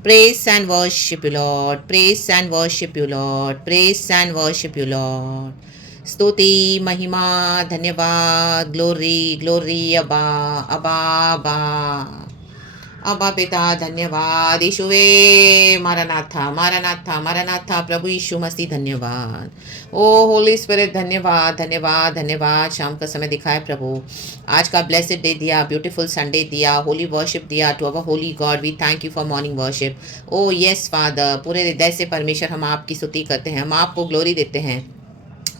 Praise and worship you, Lord. Praise and worship you, Lord. Praise and worship you, Lord. स्तुति महिमा धन्यवाद glory glory अबा अबा अबा अबा पिता धन्यवाद यीशुवे मारानाथा मारानाथा मारानाथा प्रभु यीशु मसीह धन्यवाद। ओ होली स्पिरिट धन्यवाद धन्यवाद धन्यवाद। शाम का समय दिखाए प्रभु, आज का ब्लेसेड डे दिया, ब्यूटीफुल संडे दिया, होली वर्शिप दिया to our holy God. We thank you for morning worship. Oh yes father, पूरे हृदय से परमेश्वर हम आपकी स्तुति करते हैं, हम आपको ग्लोरी देते हैं।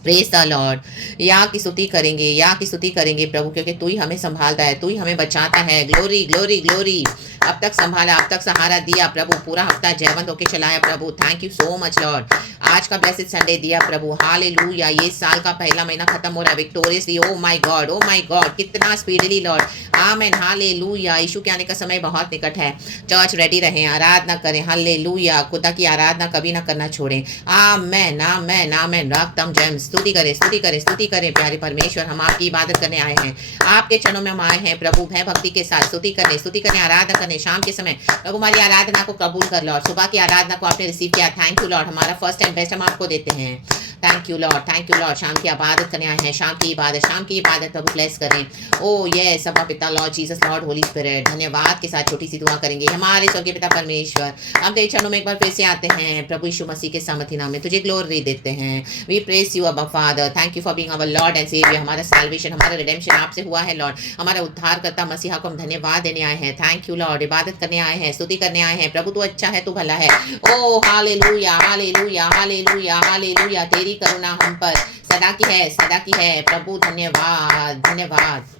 Praise the Lord. या की स्तुति करेंगे, या की स्तुति करेंगे प्रभु, क्योंकि तू ही हमें संभालता है, तू ही हमें बचाता है। Glory glory glory. अब तक संभाला, अब तक सहारा दिया प्रभु, पूरा हफ्ता जयवंत होके चलाया प्रभु। Thank you so much Lord. आज का ब्लेसेड संडे दिया प्रभु, हालेलुया। ये साल का पहला महीना खत्म हो रहा है victoriously. Oh my God, oh my God, कितना स्पीडली लॉर्ड। Amen, hallelujah. यीशु के आने का समय बहुत निकट है। चर्च रेडी रहें, आराधना करें। हालेलुया। खुदा की आराधना कभी ना करना छोड़ें। आमेन आमेन आमेन। रागतम जैम। स्तुति करें स्तुति करें स्तुति करें प्यारे परमेश्वर, हम आपकी इबादत करने आए हैं, आपके चरणों में हम आए हैं प्रभु, भय भक्ति के साथ स्तुति करने आराधना करने। शाम के समय प्रभु हमारी आराधना को कबूल कर लॉर्ड। सुबह की आराधना को आपने रिसीव किया, थैंक यू लॉर्ड। हमारा फर्स्ट एंड बेस्ट हम आपको देते हैं, thank you Lord, thank you Lord. शाम की इबादत करने आए हैं, शाम की इबादत प्रभु ब्लेस करें। ओ ये सभा पिता Lord Jesus, Lord Holi spirit, धन्यवाद के साथ छोटी सी दुआ करेंगे। हमारे स्वर्गीय पिता परमेश्वर, हम तेरे चरणों में एक बार फिर से आते हैं प्रभु यीशु मसीह के सामर्थी नाम में, तुझे ग्लोरी देते हैं। वी प्रेज यू अबा father, thank you for being our Lord and saviour. हमारा सैल्वेशन, हमारा रिडेम्पशन आपसे हुआ है लॉर्ड। हमारा उद्धार करता मसीहा को हम धन्यवाद देने आए हैं, थैंक यू लॉर्ड। इबादत करने आए हैं, स्तुति करने आए हैं प्रभु, तू अच्छा है, तू भला है। ओ हालेलुया हालेलुया हालेलुया हालेलुया। तेरी करुणा हम पर सदा की है प्रभु, धन्यवाद धन्यवाद।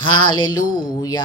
Hallelujah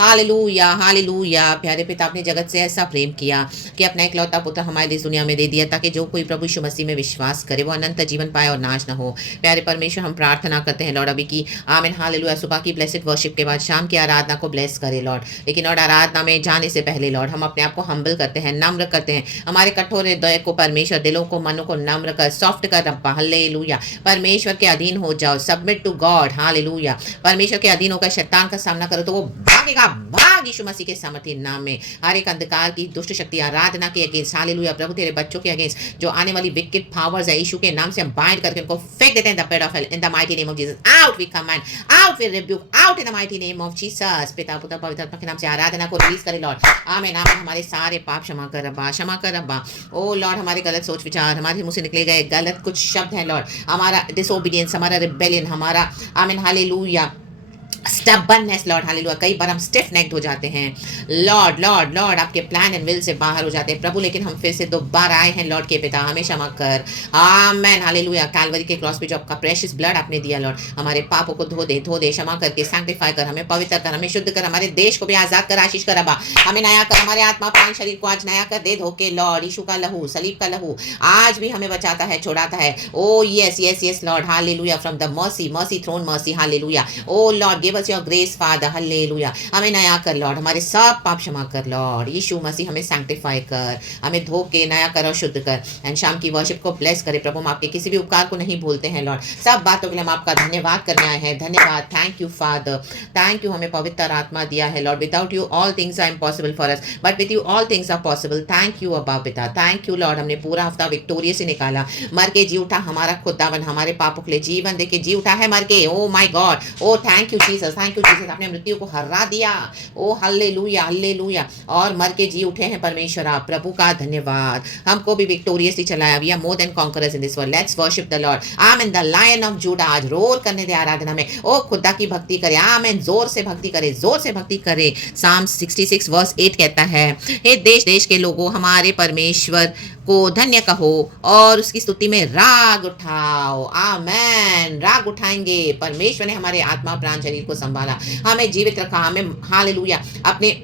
hallelujah hallelujah. प्यारे पिता, आपने जगत से ऐसा प्रेम किया कि अपना इकलौता पुत्र हमारे इस दुनिया में दे दिया, ताकि जो कोई प्रभु यीशु मसीह में विश्वास करे वो अनंत जीवन पाए और नाश न हो। प्यारे परमेश्वर, हम प्रार्थना करते हैं लॉर्ड अभी की, आमीन हालेलुया। सुबह की ब्लेसेड वर्शिप के बाद शाम की आराधना को ब्लेस करे लॉर्ड। लेकिन लॉर्ड आराधना में जाने से पहले लॉर्ड हम अपने आप को हम्बल करते हैं, नम्र करते हैं। हमारे कठोर हृदय को परमेश्वर, दिलों को, मनों को नम्र कर, सॉफ्ट कर रब्बा, हालेलुया। परमेश्वर के अधीन हो जाओ, सबमिट टू गॉड, हालेलुया। परमेश्वर के अधीन होकर शैतान का सामना करो तो वो भागेगा, भाग यीशु मसीह के सामर्थ्य नाम में। हर एक अंधकार की दुष्ट शक्ति आराधना के अगेंस्ट, हालेलुया प्रभु, तेरे बच्चों के अगेंस्ट जो आने वाली विकेट पावर्स है, यीशु के नाम से हम बाइंड करके उनको फेंक देते हैं the pit of hell in the mighty name of Jesus. Out we command, out we rebuke, out in the mighty name of Jesus. पिता पुत्र पवित्र आत्मा के नाम से आराधना को रिलीज करे लॉर्ड, आमीन आमीन। हमारे सारे पाप क्षमा कर रब्बा, क्षमा कर रब्बा। ओ लॉर्ड, हमारे गलत सोच विचार, हमारे मुंह से निकले गए गलत कुछ शब्द हैं लॉर्ड, हमारा डिसोबीडियंस, हमारा रिबेलियन, हमारा आमीन हालेलुया स्टबर्ननेस लॉर्ड, हालेलुया। कई बार हम स्टिफ नेक्ड हो जाते हैं लॉर्ड, लॉर्ड लॉर्ड, आपके प्लान एंड विल से बाहर हो जाते हैं प्रभु, लेकिन हम फिर से दोबारा आए हैं लॉर्ड के पिता, हमें क्षमा कर, आमेन हालेलुया। कैलवरी के क्रॉस पे जो आपका प्रेशियस ब्लड आपने दिया लॉर्ड, हमारे पापों को धो दे क्षमा करके सैंक्टिफाई कर, हमें पवित्र कर, हमें शुद्ध कर, हमारे देश को भी आजाद कर, आशीष कर अब्बा, हमें नया कर, हमारे आत्मा प्राण शरीर को आज नया कर दे धोके लॉर्ड। यीशु का लहू, सलीब का लहू आज भी हमें बचाता है, छुड़ाता है। Oh yes yes yes Lord, hallelujah. From the mercy throne mercy, hallelujah. Oh Lord, give us your grace father, hallelujah. हमें नया कर लॉर्ड, हमारे सब पाप क्षमा कर लॉर्ड। यीशु मसीह हमें सैंक्टिफाई कर, हमें धो के नया कर और शुद्ध कर। एंड शाम की वर्शिप को ब्लेस करे प्रभु, हम आपके किसी भी उपकार को नहीं भूलते हैं लॉर्ड। सब बातों के लिए हम आपका धन्यवाद करने आए हैं, धन्यवाद, thank you father, thank you. हमें पवित्र आत्मा दिया है Lord, without you all things are impossible for us, but with you all things are possible. Thank you Abba पिता, थैंक यू लॉर्ड। हमने पूरा हफ्ता विक्टोरियस से निकाला, मर के जी उठा, हमारा खुदावन हमारे पापों के लिए जीवन दे के जी उठा है मर के। Oh my God, oh thank you Jesus, thank you Jesus. आपने मृत्यु को हरा दिया, ओ हालेलुया हालेलुया, और मर के जी उठे हैं परमेश्वर आप, प्रभु का धन्यवाद। हमको भी विक्टोरियसली चलाया, we are more than conquerors in this world. Let's worship the Lord, आमीन। द लायन ऑफ जूडा आज रोर करने दे आराधना में, ओ खुदा की भक्ति करे, आमीन। जोर से भक्ति करे, जोर से भक्ति करे। साम 66 वर्स 8 कहता है, हे देश देश के लोगों, हमारे परमेश्वर को धन्य कहो और उसकी स्तुति में राग उठाओ, आमेन। राग उठाएंगे, परमेश्वर ने हमारे आत्मा प्राण शरीर को संभाला, हमें जीवित रखा, हमें हालेलुया अपने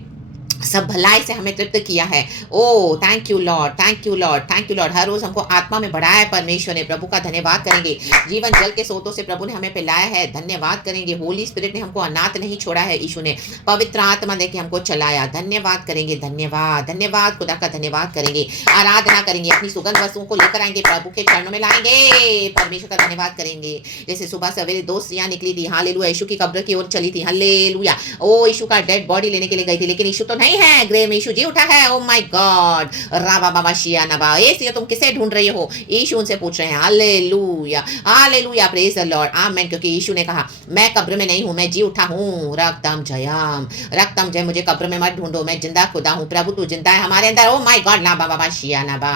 सब भलाई से हमें तृप्त किया है। Oh thank you Lord, thank you Lord, thank you Lord. हर रोज हमको आत्मा में बढ़ाया है परमेश्वर ने, प्रभु का धन्यवाद करेंगे। जीवन जल के सोतों से प्रभु ने हमें पिलाया है, धन्यवाद करेंगे। होली स्पिरिट ने हमको अनाथ नहीं छोड़ा है, यीशु ने पवित्र आत्मा देके हमको चलाया, धन्यवाद करेंगे, धन्यवाद धन्यवाद, खुदा का धन्यवाद करेंगे। आराधना करेंगे, अपनी सुगंध वस्तुओं को लेकर आएंगे, प्रभु के चरणों में लाएंगे, परमेश्वर का धन्यवाद करेंगे। जैसे सुबह सवेरे 2 स्त्रियां निकली थी, हालेलुया, यीशु की कब्र की ओर चली थी, हालेलुया। ओ यीशु का डेड बॉडी लेने के लिए गई थी, लेकिन यीशु तो नहीं नहीं है, ग्रेव में यीशु जी उठा है। ओ माय गॉड, राबा बाबा शिया नबा। ये तुम किसे ढूंढ रही हो? यीशु उनसे पूछ रहे हैं। Hallelujah, hallelujah, praise the Lord, amen. क्योंकि यीशु ने कहा मैं कब्र में नहीं हूं, मैं जी उठा हूं। रक्तम जयम, रक्तम जय। मुझे कब्र में मत ढूंढो, मैं जिंदा खुदा हूं। प्रभु तू जिंदा है हमारे अंदर। ओ माय गॉड, लाबा बाबा शिया नबा।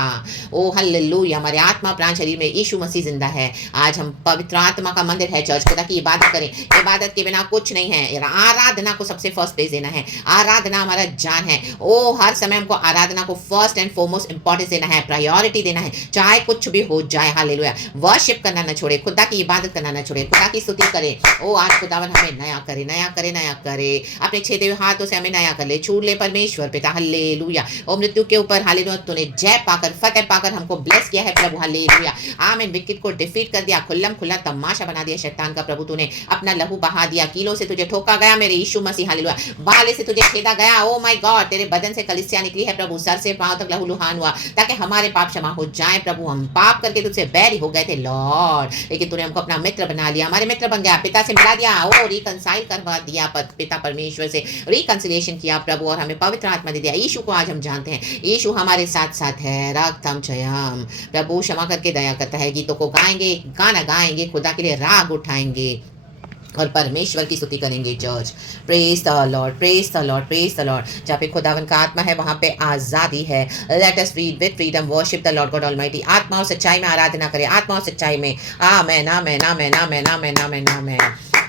ओ हालेलुया, हमारे आत्मा प्राण शरीर में यीशु मसीह जिंदा है। आज हम पवित्र आत्मा का मंदिर है चर्च, खुदा की इबादत करें। इबादत के बिना कुछ नहीं है। आराधना को सबसे फर्स्ट प्लेस देना है। आराधना हमारा जान है। ओ हर समय हमको आराधना को फर्स्ट एंड फॉरमोस्ट इंपॉर्टेंस देना है, प्रायोरिटी देना है, चाहे कुछ भी हो जाए। हालेलुया, वर्शिप करना न छोड़े, खुदा की इबादत करना न छोड़े, खुदा की स्तुति करें। ओ आज खुदावन हमें नया करे, नया करे, नया करे। अपने छेदे हुए हाथों से हमें नया कर ले, छू ले परमेश्वर पिता। हालेलुया, ओ मृत्यु के ऊपर हालेलुया तूने जय पाकर, फतेह पाकर हमको ब्लेस किया है प्रभु। हालेलुया, आमीन। विकेट को डिफीट कर दिया, खुल्लम खुल्ला तमाशा बना दिया शैतान का। प्रभु तूने अपना लहू बहा दिया, कीलों से तुझे ठोका गया मेरे यीशु मसीह। हालेलुया, बाले से तुझे छेदा गया। ओ माय गॉड, तेरे बदन से कलीसिया निकली है प्रभु, सर से पांव तक लहू लुहान हुआ, ताकि हमारे पाप क्षमा हो जाए प्रभु। हम पाप करके तुझसे बैरी हो गए थे लॉर्ड, लेकिन तूने हमको अपना मित्र बना लिया, हमारे मित्र बन गया, पिता से मिला दिया। ओ रिकंसाइल करवा दिया, पिता परमेश्वर से रिकंसिलिएशन किया प्रभु, और हमें पवित्र आत्मा दे दिया। यीशु को आज हम जानते हैं, यीशु हमारे साथ साथ है। रक्तम जयम, प्रभु क्षमा करके दया करता है। गीतों को गाएंगे, गाना गाएंगे, खुदा के लिए राग उठाएंगे और परमेश्वर की स्तुति करेंगे church. Praise the Lord, praise the Lord, praise the Lord. जहाँ पे खुदावन का आत्मा है वहाँ पे आज़ादी है। Let us read with freedom, worship the Lord God almighty. आत्मा और सच्चाई में आराधना करें, आत्मा और सच्चाई में। आमेन, आमेन, आमेन, आमेन, आमेन, आमेन, आमेन।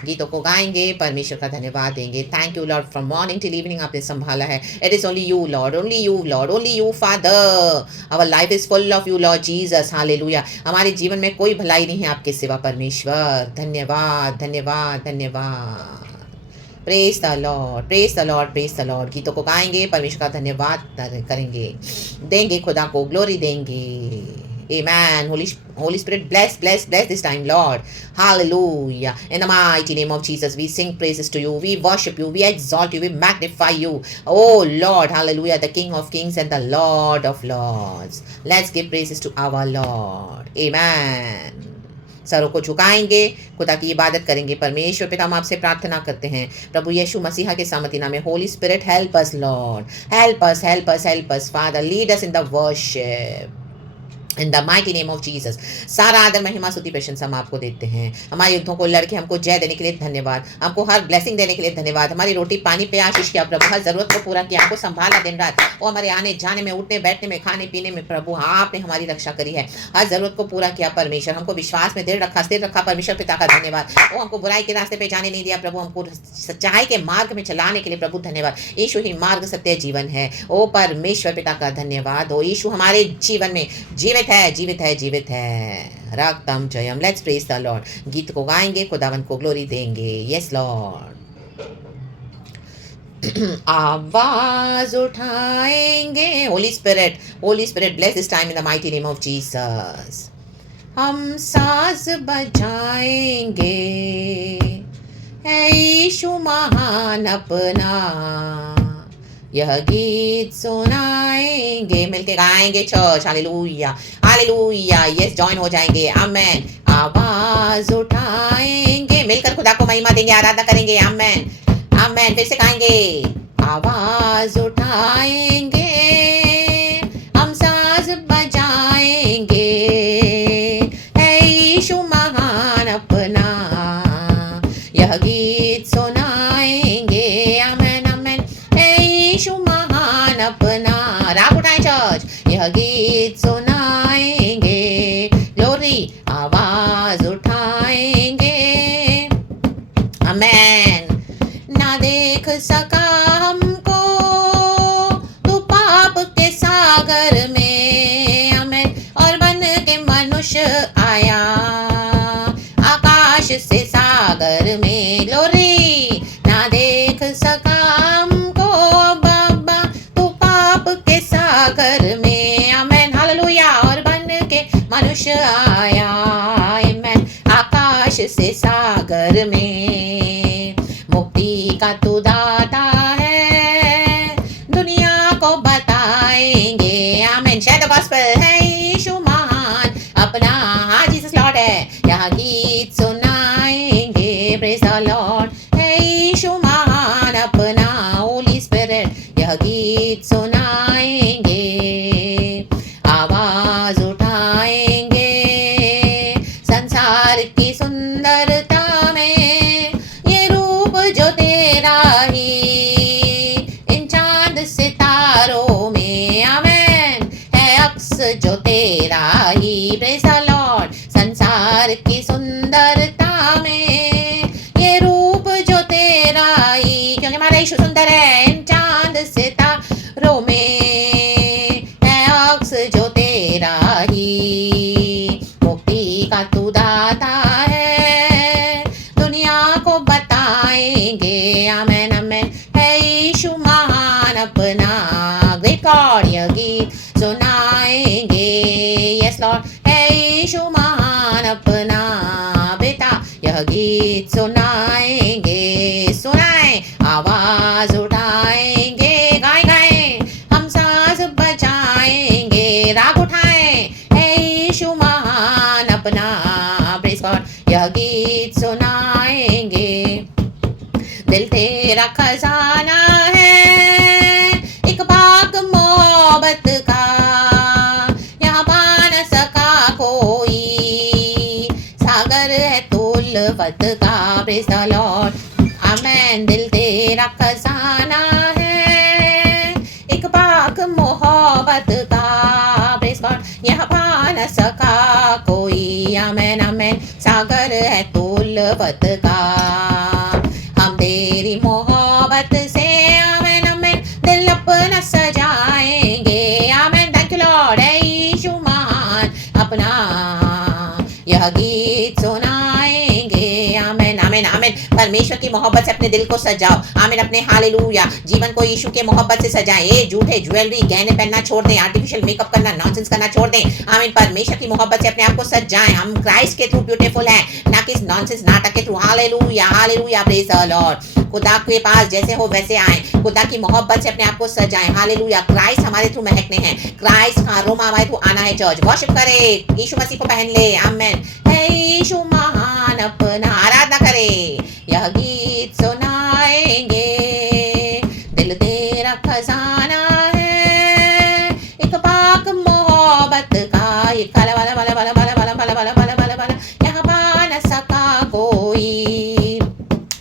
गीतों को गाएंगे, परमेश्वर का धन्यवाद देंगे। Thank you Lord, from morning till evening आपने संभाला है। It is only you Lord, only you Lord, only you father. Our life is full of you Lord Jesus. Hallelujah, हमारे जीवन में कोई भलाई नहीं है आपके सिवा परमेश्वर। धन्यवाद, धन्यवाद, धन्यवाद। Praise the Lord, praise the Lord, praise the Lord. गीतों को गाएंगे, परमेश्वर का धन्यवाद करेंगे, देंगे खुदा को ग्लोरी देंगे। Amen. Holy Spirit, bless this time, Lord. Hallelujah. In the mighty name of Jesus, we sing praises to you. We worship you. We exalt you. We magnify you. Oh Lord, hallelujah, the King of Kings and the Lord of Lords. Let's give praises to our Lord. Amen. सरों को झुकाएंगे, खुदा की इबादत करेंगे। परमेश्वर पिता, हम आपसे प्रार्थना करते हैं प्रभु यीशु मसीहा के सामर्थ्य नाम में। Holi spirit, help us Lord, help us, help us, help us father. Lead us in the worship in the mighty name of Jesus. सारा आदर महिमा स्तुति प्रशंसा हम आपको देते हैं। हमारे युद्धों को लड़के हमको जय देने के लिए धन्यवाद, हमको हर ब्लेसिंग देने के लिए धन्यवाद। हमारी रोटी पानी पे आशीष किया प्रभु, हर जरूरत को पूरा किया, हमको संभाला दिन रात। और हमारे आने जाने में, उठने बैठने में, खाने पीने में प्रभु आपने हमारी रक्षा करी है, हर जरूरत को पूरा किया परमेश्वर। हमको विश्वास में दृढ़ रखा, स्थिर रखा परमेश्वर पिता का धन्यवाद। वो हमको बुराई के रास्ते पे जाने नहीं दिया प्रभु, हमको सच्चाई के मार्ग में चलाने के लिए प्रभु धन्यवाद। यीशु ही मार्ग, सत्य, जीवन है। ओ परमेश्वर पिता का धन्यवाद हो। यीशु हमारे जीवन में जीवित है, जीवित है, जीवित है। रक्तम जयम। Let's praise the Lord. गीत को गाएंगे, खुदावन को ग्लोरी देंगे। Yes Lord. आवाज उठाएंगे। Holy spirit, holy spirit, bless this time in the mighty name of Jesus. हम साज बजाएंगे, है यीशु महान अपना, यह गीत सुनाएंगे। मिलके गाएंगे church. Hallelujah, hallelujah. Yes, join हो जाएंगे। आमेन। आवाज उठाएंगे, मिलकर खुदा को महिमा देंगे, आराधना करेंगे। आमेन, आमेन। फिर से गाएंगे। आवाज उठाएंगे, हम साज बजाएंगे, है यीशु महान अपना, यह गीत सुनाएंगे। आमेन, आमेन। है यीशु महान अपना। राग उठाएं चर्च। यह गीत सुनाएंगे। ग्लोरी, आवाज उठाएंगे। आमेन। ना देख सका हमको तू पाप के सागर में, आमेन, और बन के मनुष्य आया आकाश से सागर में। ग्लोरी, ना देख सका हमको बाबा तू पाप के सागर में, आमेन, हालेलुया, और बन के मनुष्य आया, आमेन, आकाश से सागर में। मुक्ति का तू दाता है, दुनिया को बताएंगे। आमेन। Share the gospel. है यीशु महान अपना, हाँ जीसस लॉर्ड है। यहाँ गीत सुनाएंगे। Praise the Lord. है यीशु महान अपना। होली स्पिरिट, यह गीत यीशु सुंदर है इन चांद सितारों में, है अक्स जो तेरा ही, मुक्ति का तू दाता है, दुनिया को बताएंगे आमेन आमेन। है यीशु महान अपना ग्रेट गॉड, यह गीत सुनाएंगे यस लॉर्ड। है यीशु महान अपना बेटा, यह गीत सुनाएंगे, सुनाए आवाज उठाएंगे, गाए गाए हम साज बजाएंगे, राग उठाए है यीशु महान अपना प्रेज़ गॉड, यह गीत सुनाएंगे। दिल तेरा खजाना है एक बाग मोहब्बत का, यहाँ पा न सका कोई, सागर है तुल्फत का प्रेज़ द लॉर्ड आमेन। दिल तेरा खजाना है एक बाग मोहब्बत का प्रेज़ गॉड, यहाँ पा न सका कोई आमेन आमेन, सागर है तुल्फत का। हम तेरी मोहब्बत से आमेन आमेन दिल अपना सजाएंगे आमेन। थैंक यू लॉर्ड, है यीशु महान अपना, यह गीत सुनाएंगे आमेन आमेन आमेन। परमेश्वर की मोहब्बत से अपने दिल को सजाओ आमेन, अपने हालेलुया जीवन को यीशु के मोहब्बत से सजाएं। ये झूठे ज्वेलरी गहने पहनना छोड़ दें, आर्टिफिशियल मेकअप करना नॉनसेंस करना छोड़ दें आमीन। परमेश्वर की मोहब्बत से अपने आप को सजाएं। हम क्राइस्ट के थ्रू ब्यूटीफुल हैं, ना कि नॉनसेंस नाटक के through. Hallelujah hallelujah praise the Lord. खुदा के पास जैसे हो वैसे आए, खुदा की मोहब्बत से अपने आप को सजाएं। हालेलुया, क्राइस्ट हमारे थ्रू महकने हैं, क्राइस्ट का अरोमा हमारे थ्रू आना है। चर्च वर्शिप करे, यीशु मसीह को पहन ले आमेन। है यीशु महान अपना, आराधना करे, यह गीत सुनाएंगे। दिल तेरा खजाना है एक पाक मोहब्बत का, ये काला वाला वाला वाला वाला वाला वाला वाला वाला वाला वाला, यहाँ पा न सका कोई,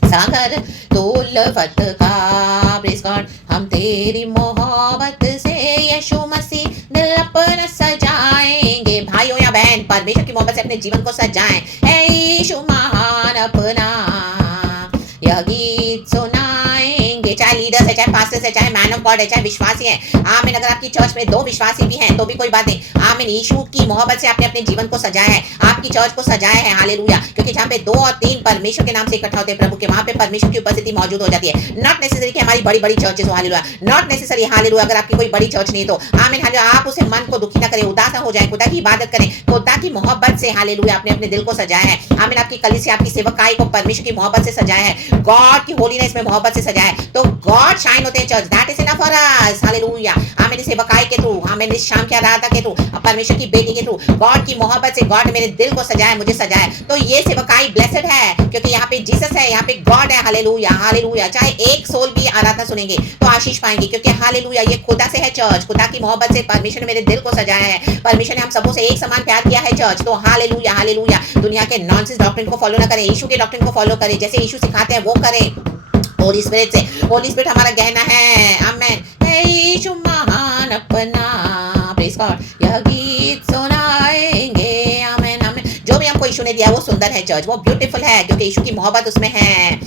सागर तुल्फत का प्रेज़ गॉड। हम तेरी मोहब्बत से यीशु मसीह दिल अपना सजाएंगे। भाइयों या बहन, परमेश्वर की मोहब्बत से अपने जीवन को सजाएं। है यीशु महान अपना, यह गीत सुनाएंगे। चाहे लीडर्स है, चाहे पास्टर्स है, चाहे मैन ऑफ गॉड है, चाहे विश्वासी है आमीन। अगर आपकी चर्च में 2 विश्वासी भी हैं तो भी कोई बात नहीं आमीन। यीशु की मोहब्बत से आपने अपने जीवन को सजाया है, आपकी चर्च को सजाया है। हालेलुया, क्योंकि जहाँ पे 2 और 3 परमेश्वर के नाम से इकट्ठा होते हैं प्रभु के, वहां पे परमेश्वर की उपस्थिति मौजूद हो जाती है। नॉट नेसेसरी कि हमारी बड़ी बड़ी चर्चेस हो, हालेलुया, नॉट नेसेसरी। हालेलुया, अगर आपकी कोई बड़ी चर्च नहीं तो आमीन हालेलुया, आप उसे मन को दुखी ना करें, उदास ना हो जाए, खुदा की इबादत करें, खुदा की मोहब्बत से। हालेलुया, आपने अपने दिल को सजाया है आमीन। आपकी कलीसिया, आपकी सेवकाई को परमेश्वर की मोहब्बत से सजाया है, गॉड की होलीनेस में मोहब्बत से सजाया है, तो गॉड शाइन होते हैं church. That is enough for us. Hallelujah, आमीन। सेवकाई के थ्रू, आमीन, इस शाम की आराधना के थ्रू, परमेश्वर की बेटी के थ्रू, गॉड की मोहब्बत से गॉड मेरे दिल को सजाया, मुझे सजाया, तो ये सेवकाई ब्लेसेड है, क्योंकि यहाँ पे जीसस है, यहाँ पे गॉड है। हालेलुया हालेलुया, चाहे एक सोल भी आराधना सुनेंगे तो आशीष पाएंगे, क्योंकि हालेलुया ये खुदा से है चर्च। खुदा की मोहब्बत से परमेश्वर ने मेरे दिल को सजाया है, परमेश्वर ने हम सबों से एक समान प्यार किया है चर्च। तो हालेलुया हालेलुया, दुनिया के नॉनसेंस डॉक्ट्रिन को फॉलो ना करें, यीशु के डॉक्ट्रिन को फॉलो करें, जैसे यीशु सिखाते हैं वो करें। होली स्पिरिट से, होली स्पिरिट हमारा गहना है आमेन। है यीशु महान अपना, प्रेज़ गॉड, यह गीत सुनाएंगे आमेन आमेन। जो भी हमको यीशु ने दिया वो सुंदर है चर्च, वो ब्यूटीफुल है, क्योंकि यीशु की मोहब्बत उसमें है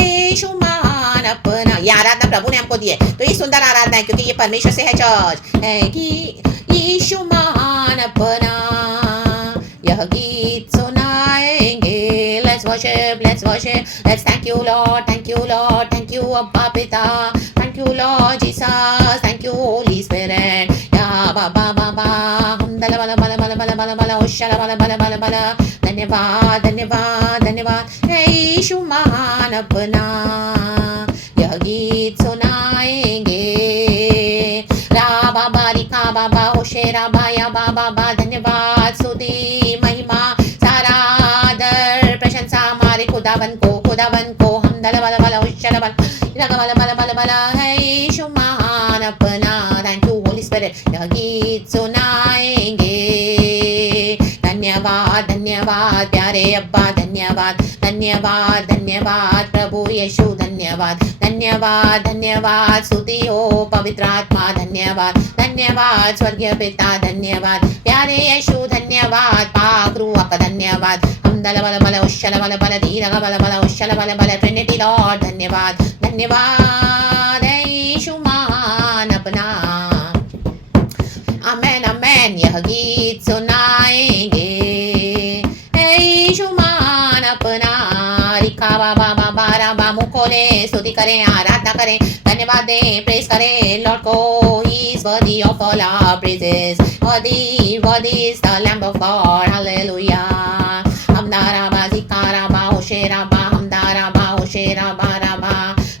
यीशु महान अपना। ये आराधना प्रभु ने हमको दी है, तो ये सुंदर आराधना है, क्योंकि ये परमेश्वर से है चर्च। है कि यीशु महान अपना, यह गीत सुनाएंगे। Let's worship, let's worship, let's thank you Lord, thank you Lord, thank you Abba Pita, thank you Lord Jesus, thank you Holy Spirit. Ya Baba Baba, bala bala bala bala bala bala bala, oshala bala bala bala bala. धन्यवाद धन्यवाद धन्यवाद, है यीशु महान अपना, यह गीत सुनाएंगे। रा बाबा रिका बाबा ओशेरा बाया बाबा बा, धन्यवाद स्तुति महिमा सारा आदर प्रशंसा हमारे खुदावन को। हम दला बला बला उशला बला लगा बला बला बला बला, है यीशु महान अपना। थैंक यू होली स्पिरिट, यह गीत सुनाएंगे। धन्यवाद धन्यवाद प्यारे अब्बा, धन्यवाद धन्यवाद धन्यवाद प्रभु यीशु, धन्यवाद धन्यवाद धन्यवाद स्तुति हो पवित्र आत्मा, धन्यवाद धन्यवाद स्वर्गीय पिता, धन्यवाद प्यारे यीशु, धन्यवाद पाक रूह आपका, धन्यवाद। हम दल बल बल उशल बल बल धीरग बल बल उशल बल बल ट्रिनिटी लॉर्ड धन्यवाद धन्यवाद यीशु महान अपना। अमेन अमेन यह गीत सुनाएंगे यीशु महान अपना। रिखा बाबा बाबा राबा मुखोले स्तुति करें आराधना करें धन्यवाद दें प्रेस करें लॉर्ड को। He is worthy of all our praises worthy is the lamb of God hallelujah. हमदारा बा जिकारा बा होशेरा बा हमदारा बा होशेरा बा राबा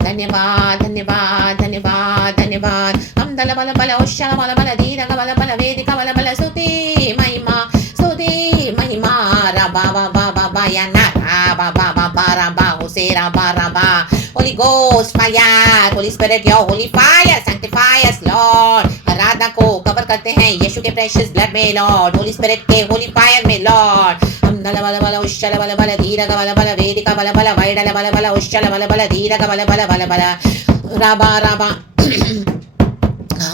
धन्यवाद धन्यवाद धन्यवाद धन्यवाद। हम दल बल बल उशल बल बल धीरग बल बल वेदिका बल बल स्तुति महिमा राबा बाबा बाबा या ना राबा बाबा बारा बा होशेरा बा राबा। Holy Ghost fire, Holy Spirit your holy fire sanctify us Lord। आराधना को कवर करते हैं यीशु के प्रेशियस ब्लड में लॉर्ड होली स्पिरिट के होली फायर में लॉर्ड। हम दल बल बल उशल बल बल धीरग बल बल वेदिका बल बल वैडल बल बल उशल बल बल धीरग बल बल बल बल राबा राबा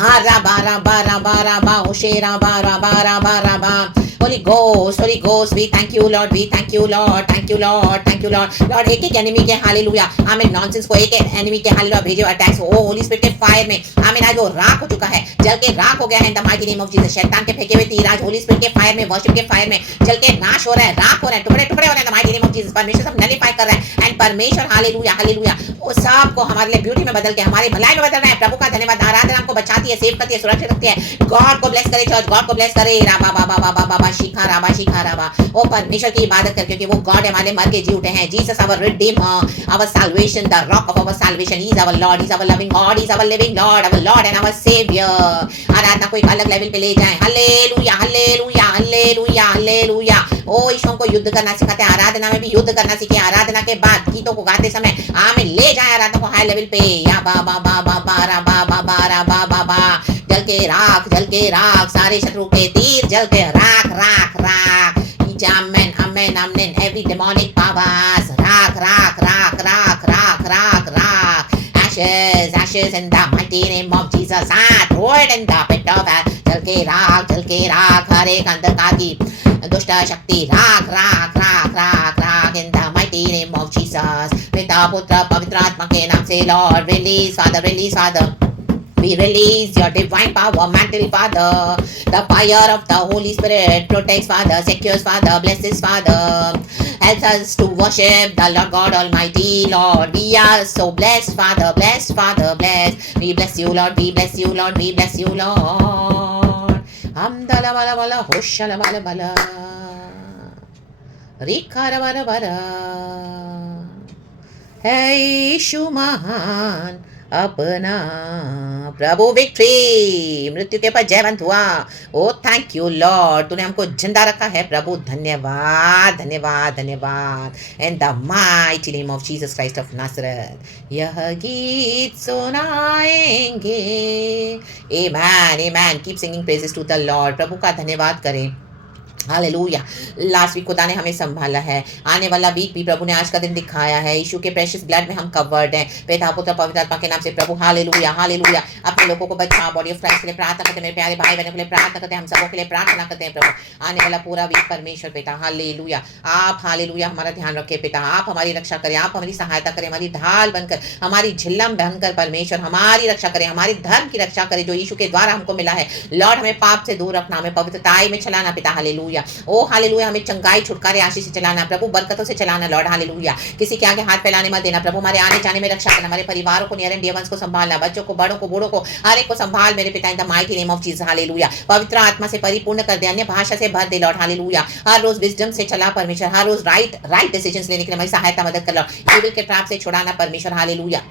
हा राबा राबा राबा राबा उशे राबा राबा राबा राबा। Holy Ghost, we thank you Lord, we thank you Lord, thank you Lord, thank you Lord। Lord एक एनिमी के हालेलुया आमीन नॉनसेंस को एक एनिमी के हालेलुया भेजो अटैक्स ओ होली स्पिरिट के फायर में आमीन आज वो राख हो चुका है जल के राख हो गया है इन the mighty name of Jesus. शैतान के फेंके हुए तीर आज होली स्पिरिट के फायर में वर्शिप के फायर में जल के नाश हो रहा है राख हो रहा है टुकड़े टुकड़े हो रहे हैं the mighty name of Jesus. परमेश्वर सब नलीफाई कर रहा है एंड परमेश्वर हालेलुया हालेलुया वो सब को हमारे लिए ब्यूटी में बदल के हमारी भलाई में बदल रहा है। प्रभु का धन्यवाद आराधना हमको बचाती है सेव करती है सुरक्षित रखती है। गॉड को ब्लेस करे चर्च गॉड को ब्लेस करे राबा बाबा बाबा बाबा शिखा राबा शिखा राबा। ओ परमेश्वर की इबादत कर क्योंकि वो गॉड हमारे मर के जी उठे हैं। Jesus our redeemer our salvation the rock of our salvation he is our Lord he is our loving God he is our living Lord our Lord and our saviour. आराधना को एक अलग लेवल पे ले जाएं हालेलुया हालेलुया हालेलुया हालेलुया। ओ ईश्वर को युद्ध करना सिखाते हैं आराधना में भी युद्ध करना सीखे। आराधना के बाद गीतों को गाते समय आमीन ले जाए आराधना को हाई लेवल पे या बाबा बाबा बारा बाबा बारा बाबा बा। जल के राख सारे शत्रु के तीर जल के राख राख राख। Amen, amen, amen. Every demonic powers, rock. Ashes in the mighty name of Jesus. Throw it in the pit of hell. जल के राख, हर एक अंधकार की दुष्ट शक्ति राख in the mighty name of Jesus. पिता पुत्र पवित्र आत्मा के नाम से Lord release Father. We release your divine power, mantle, Father. The fire of the Holy Spirit protects, Father, secures, Father, blesses, Father. Helps us to worship the Lord God Almighty, Lord. We are so blessed, Father, blessed. We bless you, Lord. We bless you, Lord. Hamdala bala bala, hoshala bala bala. Rikara bala bala. Hey, Shumahan. अपना प्रभु victory मृत्यु के पर जयवंत हुआ। ओ thank you Lord तूने हमको जिंदा रखा है प्रभु धन्यवाद in the mighty name of Jesus Christ of Nazareth यह गीत सुनाएंगे। Amen keep singing praises to the Lord. प्रभु का धन्यवाद करें हालेलुया। लास्ट वीक खुदा ने हमें संभाला है आने वाला वीक भी प्रभु ने आज का दिन दिखाया है। यीशु के प्रेशियस ब्लड में हम कवर्ड हैं पिता पुत्र पवित्र आत्मा के नाम से प्रभु हालेलुया हालेलुया। अपने लोगों को बचा बॉडी ऑफ क्राइस्ट के लिए प्रार्थना करते हैं मेरे प्यारे भाई बहनों के लिए प्रार्थना करते हैं हम सबों के लिए प्रार्थना करते हैं प्रभु आने वाला पूरा वीक परमेश्वर पिता हालेलुया आप हालेलुया हमारा ध्यान रखें पिता आप हमारी रक्षा करें आप हमारी सहायता करें हमारी ढाल बनकर हमारी झिल्लम बनकर परमेश्वर हमारी रक्षा करें हमारे धर्म की रक्षा करें जो यीशु के द्वारा हमको मिला है। लॉर्ड हमें पाप से दूर रखना हमें पवित्रताई में चलाना पिता हालेलुया। ओ हालेलुया हमें चंगाई छुटकारे आशीष से चलाना प्रभु बरकतों से चलाना लॉर्ड हालेलुया। किसी के आगे हाथ फैलाने मत देना प्रभु हमारे आने जाने में रक्षा करना हमारे परिवारों को नियर एंड डियर वंस को संभालना बच्चों को बड़ों को बूढ़ों को हर एक को संभाल मेरे पिता in the mighty name of Jesus hallelujah. पवित्र आत्मा से परिपूर्ण कर दे अन्य भाषा से भर दे लॉर्ड हालेलुया। हर रोज विजडम से चला परमेश्वर हर रोज राइट डिसीजंस लेने के लिए हमारी सहायता मदद कर लॉर्ड इविल के ट्रैप से छुड़ाना परमेश्वर hallelujah.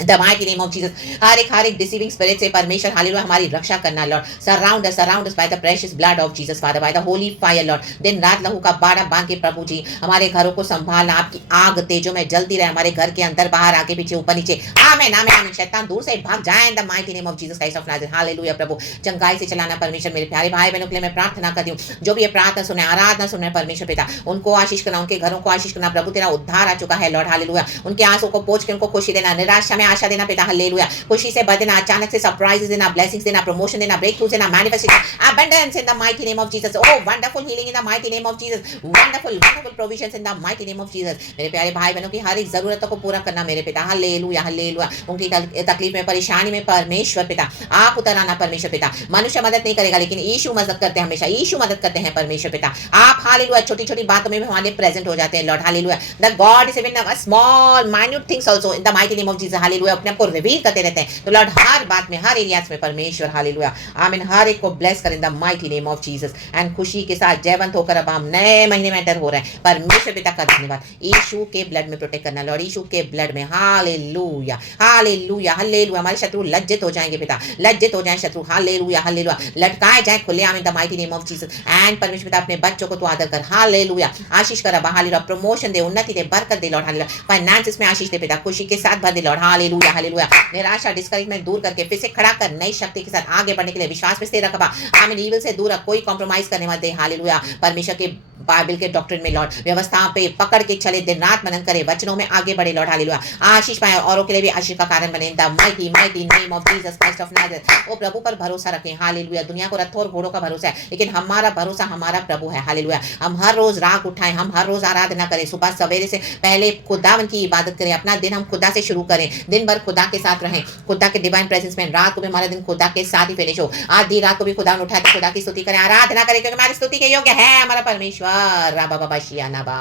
The mighty name of Jesus हर एक deceiving spirit से परमेश्वर हालेलुया हमारी रक्षा करना Lord. surround us by the precious blood of Jesus Father by the holy fire Lord। दिन रात लहू का बाड़ा बांध के प्रभु जी हमारे घरों को संभालना आपकी आग तेजों में जलती रहे हमारे घर के अंदर बाहर आगे पीछे ऊपर नीचे आमीन आमीन आमीन। शैतान दूर से भाग जाए in the mighty name of Jesus Christ of Nazareth hallelujah. प्रभु चंगाई से चलाना परमेश्वर मेरे प्यारे भाई बहनों के लिए मैं प्रार्थना करती हूँ जो भी ये प्रार्थना सुने आराधना सुने परमेश्वर पिता उनको आशीष करना उनके घरों को आशीष करना प्रभु तेरा उद्धार आ चुका है लॉर्ड हालेलुया। उनके आंसू को पोंछ के उनको खुशी देना निराशा में आशा देना पिता, हालेलुया, खुशी से भर देना, अचानक से सरप्राइजेस देना, ब्लेसिंग्स देना, प्रमोशन देना, ब्रेकथ्रूज देना, manifestation, abundance in the mighty name of Jesus. Oh, wonderful healing in the mighty name of Jesus. Wonderful provisions in the mighty name of Jesus. मेरे प्यारे भाई बहनों की हर एक जरूरतों को पूरा करना मेरे पिता, हालेलुया, हालेलुया, उनकी तकलीफ में, परेशानी में परमेश्वर पिता आप उतर आना परमेश्वर पिता। मनुष्य मदद नहीं करेगा लेकिन यीशु मदद करते हैं, हमेशा यीशु मदद करते हैं परमेश्वर पिता। आप हालेलुया छोटी छोटी बातों में भी हमारे प्रेजेंट हो जाते हैं Lord, hallelujah. The God is even small minute things also in the mighty name of Jesus, hallelujah, अपने आप को रिवील करते रहते हैं। तो लॉर्ड हर बात में, हर एरियाज में परमेश्वर, हालेलुया, आमीन, हर एक को ब्लेस कर इन the mighty name of Jesus. And खुशी के साथ जयवंत होकर अब हम नए महीने में एंटर हो रहे हैं। परमेश्वर पिता का धन्यवाद, यीशु के ब्लड में प्रोटेक्ट करना लॉर्ड, यीशु के ब्लड में, हालेलुया, हालेलुया, हालेलुया। हमारे शत्रु लज्जित हो जाएंगे पिता, लज्जित हो जाए शत्रु, हालेलुया, हालेलुया, लटकाए जाए खुले आम इन the mighty name of Jesus. And परमेश्वर पिता अपने बच्चों को तो आदर कर, हालेलुया, आशीष कर, हालेलुया, प्रमोशन दे, उन्नति दे, बरकत दे लॉर्ड, हालेलुया, फाइनेंसेस में आशीष दे पिता, खुशी के साथ भर दे लॉर्ड, हालेलुया, हालेलुया, निराशा डिस्करेजमेंट दूर करके फिर से खड़ा कर, नई शक्ति के साथ आगे बढ़ने के लिए विश्वास में स्थिर रखा, आमीन, ईविल से दूर रख, कोई कॉम्प्रोमाइज करने मत दे, हालेलुया, परमेश्वर के बाइबल के डॉक्ट्रिन में लॉर्ड, व्यवस्थाओं पे पकड़ के चले, दिन रात मनन करे, वचनों में आगे बढ़े लॉर्ड, हालेलुया, आशीष पाए, औरों के लिए भी आशीष का कारण बने in the mighty mighty name of Jesus Christ of Nazareth. ओ प्रभु पर भरोसा रखें, हालेलुया, दुनिया को रथों और घोड़ों का भरोसा है लेकिन हमारा भरोसा हमारा प्रभु है, हालेलुया। हम हर रोज राग उठाएं, हम हर रोज आराधना करें, सुबह सवेरे से पहले खुदावन की इबादत करें, अपना दिन हम खुदा से शुरू करें, दिन भर खुदा के साथ रहें, खुदा के डिवाइन प्रेजेंस में, रात को भी हमारा दिन खुदा के साथ ही फिनिश हो, आधी रात को भी खुदा उठाए तो खुदा की स्तुति करें, आराधना करें, क्योंकि हमारी स्तुति के योग्य है हमारा परमेश्वर। राबा बाबा शियानाबा,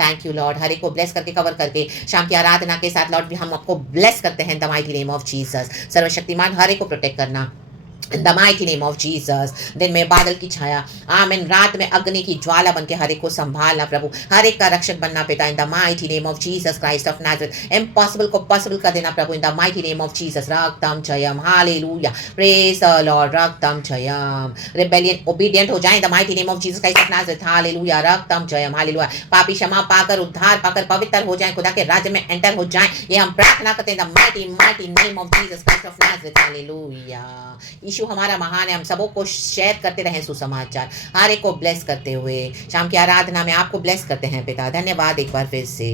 थैंक यू लॉर्ड, हर एक को ब्लेस करके कवर करके शाम की आराधना के साथ लॉर्ड हम आपको ब्लेस करते हैं the mighty name of Jesus. सर्वशक्तिमान हर एक को प्रोटेक्ट करना the mighty name of Jesus. दिन में बादल की छाया, आमीन, रात में अग्नि की ज्वाला बनके हर एक को संभालना प्रभु, हर एक का रक्षक बनना पिता in the mighty name of Jesus Christ of Nazareth. Impossible को पॉसिबल कर देना प्रभु in the mighty name of Jesus. रक्तम जयम, हालेलुया, प्रेज द लॉर्ड, रक्तम जयम। रिबेलियन ओबीडिएंट हो जाए the mighty name of Jesus Christ of Nazareth, hallelujah, रक्तम जयम, हालेलुया। पापी क्षमा पाकर, उद्धार पाकर पवित्र हो जाए, खुदा के राज्य में एंटर हो जाए, ये हम प्रार्थना करते हैं the mighty mighty name of Jesus Christ of Nazareth, hallelujah. यीशु हमारा महान है, हम सबों को शेयर करते रहें सुसमाचार, हर एक को ब्लेस करते हुए शाम की आराधना में आपको ब्लेस करते हैं पिता। धन्यवाद एक बार फिर से,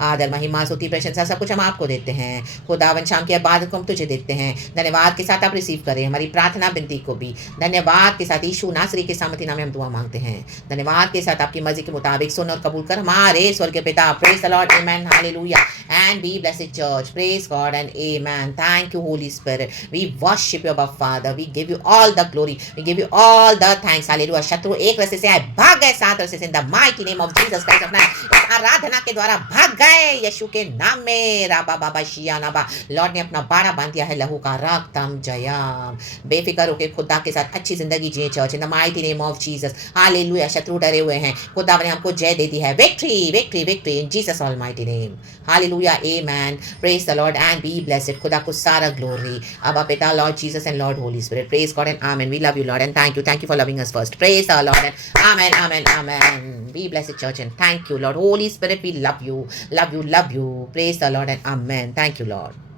आदर महिमा स्तुति प्रशंसा सब कुछ हम आपको देते हैं खुदावन। शाम की इबादत को हम तुझे देते हैं, धन्यवाद के साथ आप रिसीव करें हमारी प्रार्थना विनती को भी, धन्यवाद के साथ यीशु नासरी के सामर्थी नाम में हम दुआ मांगते हैं, धन्यवाद के साथ आपकी मर्जी के मुताबिक सुन और कबूल कर हमारे स्वर्ग के पिता। Praise the Lord, amen, hallelujah, and be blessed church, praise God and amen. Thank you holy spirit, we worship you अबा father, we give you all the glory, we give you all the thanks, hallelujah। शत्रु एक रस्ते से आए, भाग गए 7 रस्ते से in the mighty name of Jesus Christ of Nazareth. आराधना के द्वारा भाग गए यीशु के नाम में। राबा बाबा शियानाबा, लॉर्ड ने अपना बाड़ा बांध दिया है लहू का, रक्तम जयम। बेफिक्र होकर खुदा के साथ अच्छी जिंदगी जिए church in the mighty name of Jesus, hallelujah. शत्रु डरे हुए हैं, खुदा ने हमको जय दे दी है, victory victory victory in Jesus almighty name, hallelujah, amen. Praise the Lord and be blessed. खुदा को सारा ग्लोरी, अबा पिता, Lord Jesus and Lord Holi spirit. Praise God and amen. We love you, Lord, and thank you for loving us first. Praise the Lord, and amen, amen, amen. Be blessed, church, and thank you, Lord. Holy Spirit, we love you, love you, love you. Praise the Lord, and amen. Thank you, Lord.